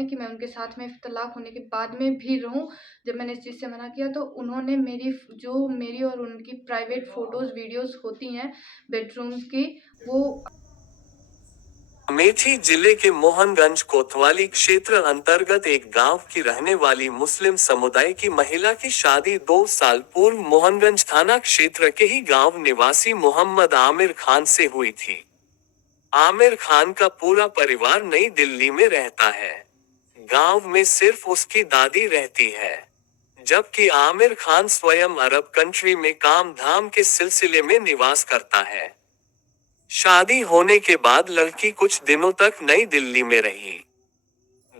हैं कि मैं उनके साथ में तलाक होने के बाद में भी रहूँ। जब मैंने इस चीज़ से मना किया तो उन्होंने मेरी और उनकी प्राइवेट फ़ोटोज़, वीडियोज़ होती हैं बेडरूम्स की, वो अमेठी जिले के मोहनगंज कोतवाली क्षेत्र अंतर्गत एक गांव की रहने वाली मुस्लिम समुदाय की महिला की शादी 2 साल पूर्व मोहनगंज थाना क्षेत्र के ही गांव निवासी मोहम्मद आमिर खान से हुई थी। आमिर खान का पूरा परिवार नई दिल्ली में रहता है। गांव में सिर्फ उसकी दादी रहती है, जबकि आमिर खान स्वयं अरब कंट्री में काम धाम के सिलसिले में निवास करता है। शादी होने के बाद लड़की कुछ दिनों तक नई दिल्ली में रही।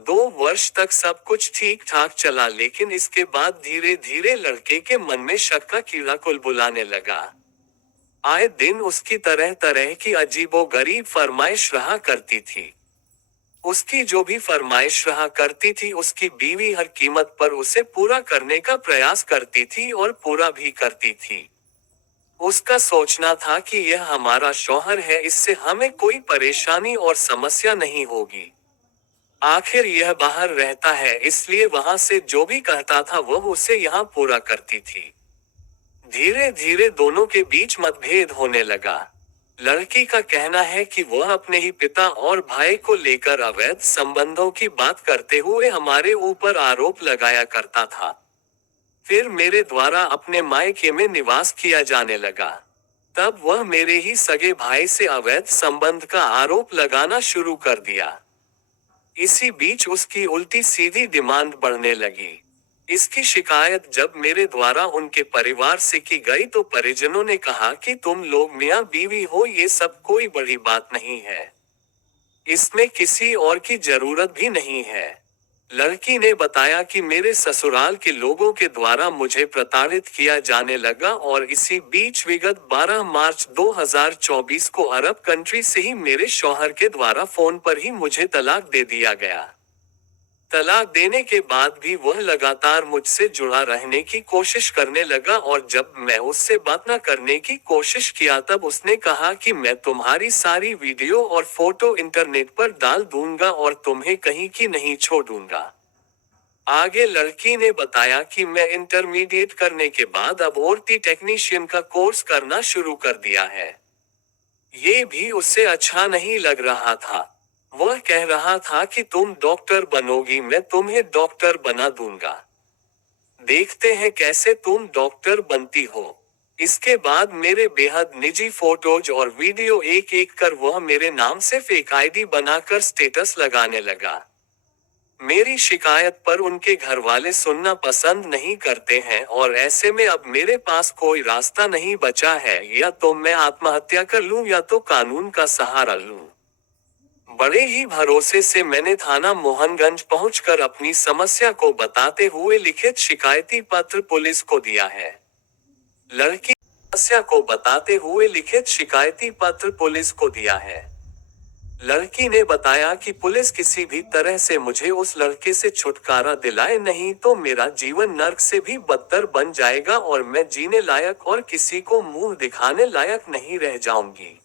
2 वर्ष तक सब कुछ ठीक ठाक चला, लेकिन इसके बाद धीरे धीरे लड़के के मन में शक का कीड़ा कुलबुलाने लगा। आए दिन उसकी तरह तरह की अजीबोगरीब फरमाइश रहा करती थी। उसकी जो भी फरमाइश रहा करती थी, उसकी बीवी हर कीमत पर उसे पूरा करने का प्रयास करती थी और पूरा भी करती थी। उसका सोचना था कि यह हमारा शौहर है, इससे हमें कोई परेशानी और समस्या नहीं होगी। आखिर यह बाहर रहता है, इसलिए वहां से जो भी कहता था वह उसे यहाँ पूरा करती थी। धीरे धीरे दोनों के बीच मतभेद होने लगा। लड़की का कहना है कि वह अपने ही पिता और भाई को लेकर अवैध संबंधों की बात करते हुए हमारे ऊपर आरोप लगाया करता था। फिर मेरे द्वारा अपने मायके में निवास किया जाने लगा। तब वह मेरे ही सगे भाई से अवैध संबंध का आरोप लगाना शुरू कर दिया। इसी बीच उसकी उल्टी सीधी डिमांड बढ़ने लगी। इसकी शिकायत जब मेरे द्वारा उनके परिवार से की गई तो परिजनों ने कहा कि तुम लोग मियां बीवी हो, ये सब कोई बड़ी बात नहीं है। इसमें किसी और की जरूरत भी नहीं है। लड़की ने बताया कि मेरे ससुराल के लोगों के द्वारा मुझे प्रताड़ित किया जाने लगा और इसी बीच विगत 12 मार्च 2024 को अरब कंट्री से ही मेरे शौहर के द्वारा फोन पर ही मुझे तलाक दे दिया गया। तलाक देने के बाद भी वह लगातार मुझसे जुड़ा रहने की कोशिश करने लगा और जब मैं उससे बात न करने की कोशिश किया तब उसने कहा कि मैं तुम्हारी सारी वीडियो और फोटो इंटरनेट पर डाल दूंगा और तुम्हें कहीं की नहीं छोड़ूंगा। आगे लड़की ने बताया कि मैं इंटरमीडिएट करने के बाद अब ओटी टेक्नीशियन का कोर्स करना शुरू कर दिया है। ये भी उससे अच्छा नहीं लग रहा था। वह कह रहा था कि तुम डॉक्टर बनोगी, मैं तुम्हें डॉक्टर बना दूंगा। देखते हैं कैसे तुम डॉक्टर बनती हो। इसके बाद मेरे बेहद निजी फोटोज और वीडियो एक एक कर वह मेरे नाम से फेक आईडी बनाकर स्टेटस लगाने लगा। मेरी शिकायत पर उनके घर वाले सुनना पसंद नहीं करते हैं और ऐसे में अब मेरे पास कोई रास्ता नहीं बचा है, या तो मैं आत्महत्या कर लूं या तो कानून का सहारा लूं। बड़े ही भरोसे से मैंने थाना मोहनगंज पहुंचकर अपनी समस्या को बताते हुए लिखित शिकायती पत्र पुलिस को दिया है। लड़की समस्या को बताते हुए लिखित शिकायती पत्र पुलिस को दिया है। लड़की ने बताया कि पुलिस किसी भी तरह से मुझे उस लड़के से छुटकारा दिलाए, नहीं तो मेरा जीवन नर्क से भी बदतर बन जाएगा और मैं जीने लायक और किसी को मुंह दिखाने लायक नहीं रह जाऊंगी।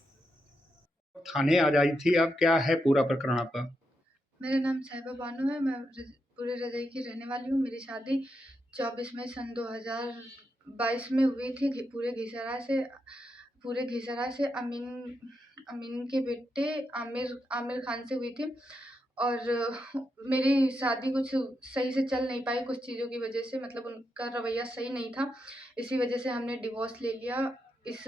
थाने आ जाई थी आप, क्या है पूरा प्रकरण आपका? मेरा नाम साहिबा बानो है, मैं पूरे रजई की रहने वाली हूँ। मेरी शादी 24 मई सन 2022 में हुई थी पूरे घिसरा से अमीन अमीन के बेटे आमिर आमिर खान से हुई थी। और मेरी शादी कुछ सही से चल नहीं पाई कुछ चीज़ों की वजह से, मतलब उनका रवैया सही नहीं था। इसी वजह से हमने डिवोर्स ले लिया इस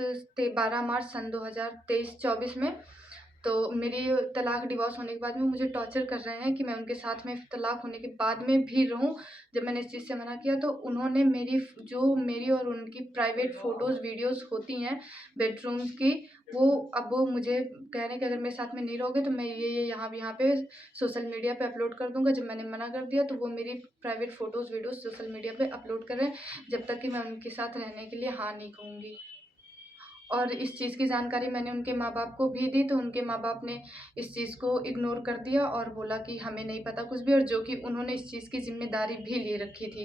12 मार्च सन 2023-24 में। तो मेरी तलाक डिवोर्स होने के बाद में मुझे टॉर्चर कर रहे हैं कि मैं उनके साथ में तलाक होने के बाद में भी रहूं। जब मैंने इस चीज़ से मना किया तो उन्होंने मेरी और उनकी प्राइवेट फ़ोटोज़, वीडियोज़ होती हैं बेडरूम्स की, वो मुझे कह रहे हैं कि अगर मेरे साथ में नहीं रहोगे तो मैं ये यहाँ पे सोशल मीडिया पे अपलोड कर दूँगा। जब मैंने मना कर दिया तो वो मेरी private photos, videos social media पे अपलोड कर रहे हैं, जब तक कि मैं उनके साथ रहने के लिए हाँ नहीं कहूँगी। और इस चीज़ की जानकारी मैंने उनके माँ-बाप को भी दी, तो उनके माँ-बाप ने इस चीज़ को इग्नोर कर दिया और बोला कि हमें नहीं पता कुछ भी, और जो कि उन्होंने इस चीज़ की ज़िम्मेदारी भी ले रखी थी।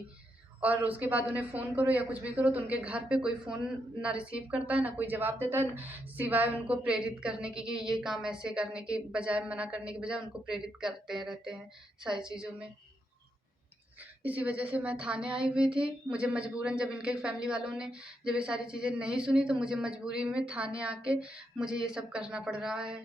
और उसके बाद उन्हें फ़ोन करो या कुछ भी करो तो उनके घर पे कोई फ़ोन ना रिसीव करता है, ना कोई जवाब देता है, सिवाय उनको प्रेरित करने की कि ये काम ऐसे करने के बजाय, मना करने के बजाय उनको प्रेरित करते रहते हैं सारी चीज़ों में। इसी वजह से मैं थाने आई हुई थी। मुझे मजबूरन जब इनके फैमिली वालों ने जब ये सारी चीज़ें नहीं सुनी तो मुझे मजबूरी में थाने आके मुझे ये सब करना पड़ रहा है।